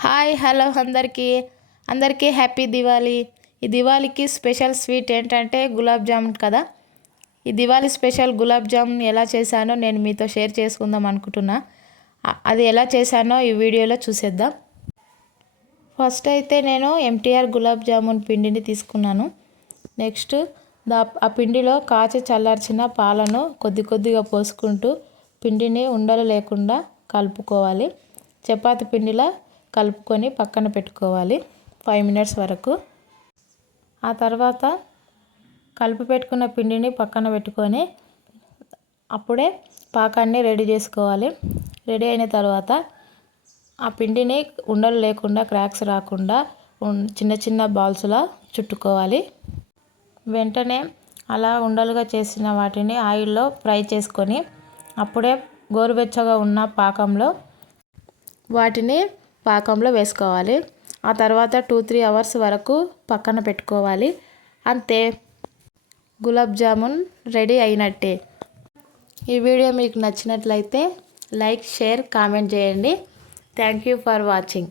Hi hello అందరికీ happy Diwali. ఈ దివాళీకి special sweet ఏంటంటే గులాబ్ జామున్ కదా. ఈ దివాళీ స్పెషల్ గులాబ్ జామున్ ఎలా చేశానో నేను మీతో షేర్ చేసుకుందాం అనుకుంటున్నా. అది ఎలా చేశానో ఈ వీడియోలో చూసేద్దాం. ఫస్ట్ అయితే నేను ఎంటీఆర్ గులాబ్ జామున్ పిండిని తీసుకున్నాను. నెక్స్ట్ ఆ పిండిలో కాచి చల్లార్చిన పాలను కొద్దిగా పోసుకుంటూ పిండిని ఉండలు లేకుండా కలుపుకోవాలి. చపాతి పిండిలా కలుపుకొని పక్కన పెట్టుకోవాలి 5 మినిట్స్ వరకు. ఆ తర్వాత కలిపి పెట్టుకున్న పిండిని పక్కన పెట్టుకొని అప్పుడే పాకాన్ని రెడీ చేసుకోవాలి. రెడీ అయిన తర్వాత ఆ పిండిని ఉండలు లేకుండా క్రాక్స్ రాకుండా చిన్న బాల్స్లా చుట్టుకోవాలి. వెంటనే అలా ఉండలుగా చేసిన వాటిని ఆయిల్లో ఫ్రై చేసుకొని అప్పుడే గోరువెచ్చగా ఉన్న పాకంలో వేసుకోవాలి. ఆ తర్వాత 2-3 అవర్స్ వరకు పక్కన పెట్టుకోవాలి. అంతే, గులాబ్ జామున్ రెడీ అయినట్టే. ఈ వీడియో మీకు నచ్చినట్లయితే లైక్, షేర్, కామెంట్ చేయండి. Thank you for watching.